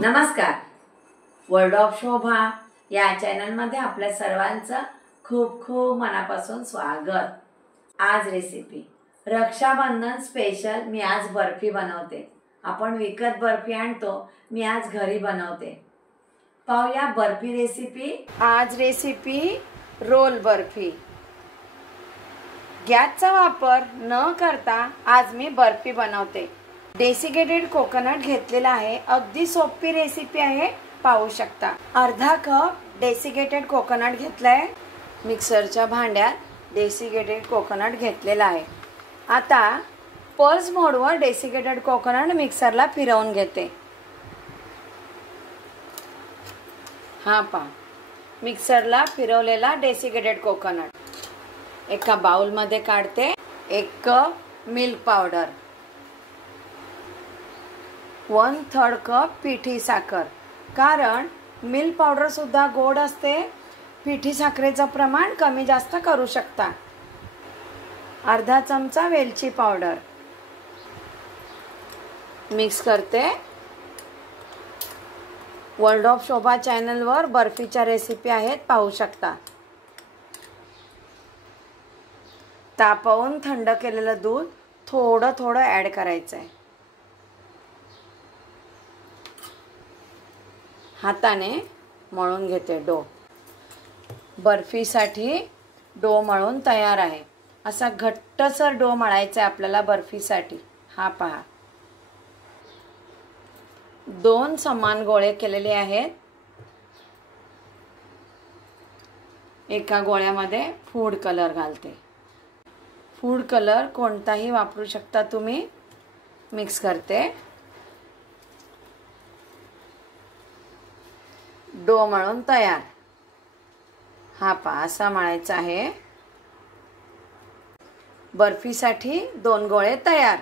नमस्कार. World of शोभा या चॅनलमध्ये आपल्या सर्वांचं खूप खूप मनापासून स्वागत. आज रेसिपी रक्षाबंधन स्पेशल. मी आज बर्फी बनवते. आपण विकत बर्फी आणतो, मी आज घरी बनवते. पाहूया बर्फी रेसिपी. आज रेसिपी रोल बर्फी. गॅसचा वापर न करता आज मी बर्फी बनवते. डेसिकेटेड कोकोनट घेतलेला आहे. अगदी सोपी रेसिपी आहे, पाहू शकता. अर्धा कप डेसिकेटेड कोकोनट घेतलाय. मिक्सरच्या भांड्यात डेसिकेटेड कोकोनट घेतलेला आहे. आता पल्स मोडवर डेसिकेटेड कोकोनट मिक्सरला फिरवून घेते. हा पहा, मिक्सरला फिरवलेला डेसिकेटेड कोकोनट एका बाउलमध्ये काढते. 1 कप मिल्क पावडर, 1/3 कप पिठी साखर. कारण मिल्क पावडर सुद्धा गोड असते. पिठी साखरेचं प्रमाण कमी जास्त करू शकता. अर्धा चमचा वेलची पावडर मिक्स करते. वर्ल्ड ऑफ शोभा चॅनलवर बर्फीच्या रेसिपी आहेत, पाहू शकता. तापवून थंड केलेलं दूध थोडं थोडं ॲड करायचं आहे. हाताने मळून घेते डो. बर्फीसाठी डो मळून तयार आहे. असा घट्टसर डो मळायचा आहे आपल्याला बर्फीसाठी. हा पहा, 2 समान गोळे केलेले आहेत. एका गोळ्यामध्ये फूड कलर घालते. फूड कलर कोणताही वापरू शकता तुम्ही. मिक्स करते. डो मळून तयार. हा पहा, असा मळायचा आहे. बर्फीसाठी 2 गोळे तयार.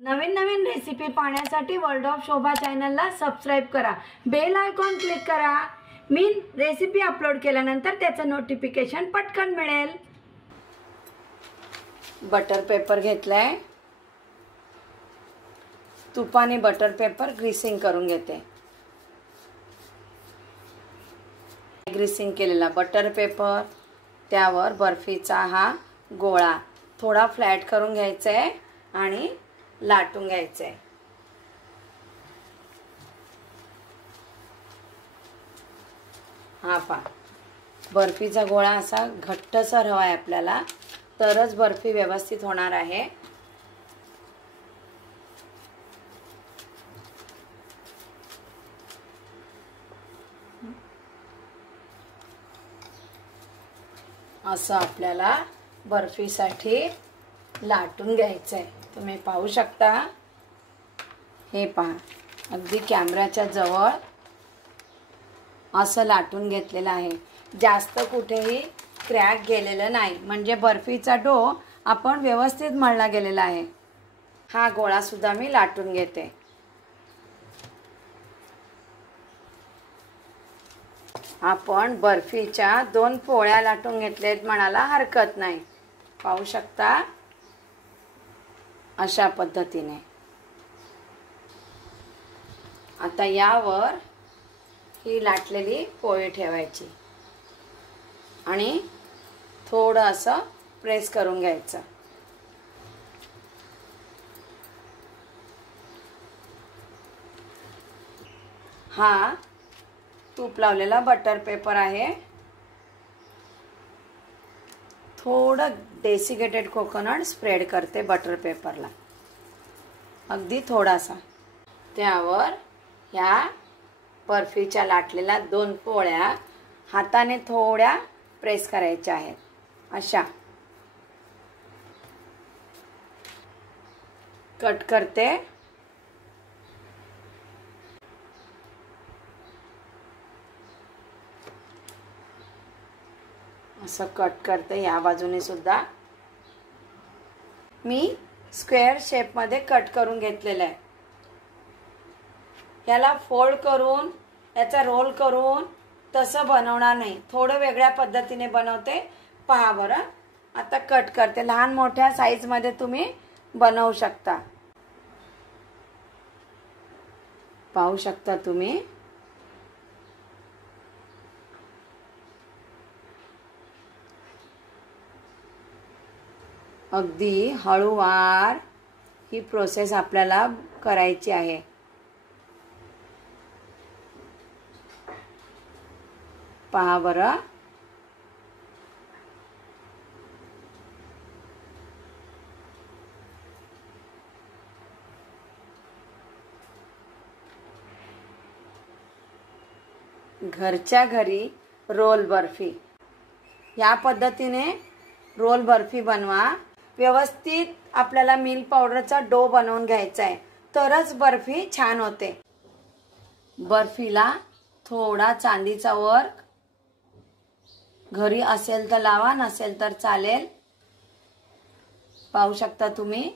नवीन नवीन रेसिपी पाहण्यासाठी वर्ल्ड ऑफ शोभा चॅनलला सबस्क्राईब करा. बेल आयकॉन क्लिक करा. मी रेसिपी अपलोड केल्यानंतर त्याचं नोटिफिकेशन पटकन मिळेल. बटर पेपर घेतलाय. तुपाने बटर पेपर ग्रीसिंग करून घेते. ग्रीसिंग केलेला बटर पेपर, त्यावर बर्फीचा हा गोळा थोडा फ्लॅट करून घ्यायचा आहे आणि लाटून घ्यायचं आहे. हा पहा, बर्फीचा गोळा असा घट्टसर हवा आहे आपल्याला, तरच बर्फी व्यवस्थित होणार आहे. असं आपल्याला बर्फीसाठी लाटून घ्यायचं आहे. तुम्ही पाहू शकता. हे पहा, अगदी कॅमेऱ्याच्या जवळ असं लाटून घेतलेलं आहे. जास्त कुठेही क्रॅक गेलेलं नाही, म्हणजे बर्फीचा डो आपण व्यवस्थित मळला गेलेला आहे. हा गोळा सुद्धा मी लाटून घेते. आपण बर्फीच्या 2 पोळ्या लाटून घेतल्यात म्हणायला हरकत नाही. पाहू शकता, अशा पद्धतीने. आता यावर ही लाटलेली पोळी ठेवायची आणि थोडं असं प्रेस करून घ्यायचं. हा तूप लावलेला बटर पेपर आहे. थोडं डेसिकेटेड कोकोनट स्प्रेड करते बटर पेपरला, अगदी थोडासा. त्यावर ह्या बर्फीच्या लाटलेल्या 2 पोळ्या हाताने थोड्या प्रेस करायच्या आहेत. अशा कट करते. असं कट करते. या बाजूने सुद्धा मी स्क्वेअर शेप मध्ये कट करून घेतलेला आहे. याला फोल्ड करून याचा रोल करून तसं बनवणार नाही, थोडं वेगळ्या पद्धतीने बनवते. पहा बरं. आता कट करते. लहान मोठ्या साईज मध्ये तुम्ही बनवू शकता. पाहू शकता तुम्ही। अगदी हळूवार ही प्रोसेस आपल्याला करायची आहे। पहा बरं, घरच्या घरी रोल बर्फी या पद्धतीने रोल बर्फी बनवा। व्यवस्थित आपल्याला मिल्क पावडरचा डो बनवून घ्यायचा आहे, तरच बर्फी छान होते। बर्फीला थोडा चांदीचा वर्क घरी असेल तर लावा, नसेल तर चालेल। पाहू शकता तुम्ही,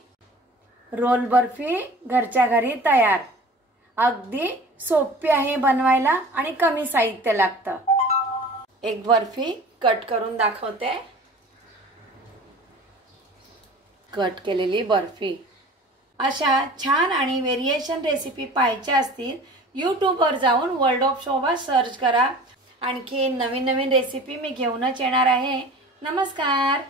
रोल बर्फी घरच्या घरी तयार। अगदी सोपी आहे बनवायला आणि कमी साहित्य लागतं। एक बर्फी कट करून दाखवते। कट केलेली बर्फी। अशा छान आणि व्हेरिएशन रेसिपी पाहायच्या असतील, यूट्यूबवर जाऊन वर्ल्ड ऑफ शोभा सर्च करा। आणखी नवीन नवीन रेसिपी मी घेऊनच येणार आहे। नमस्कार।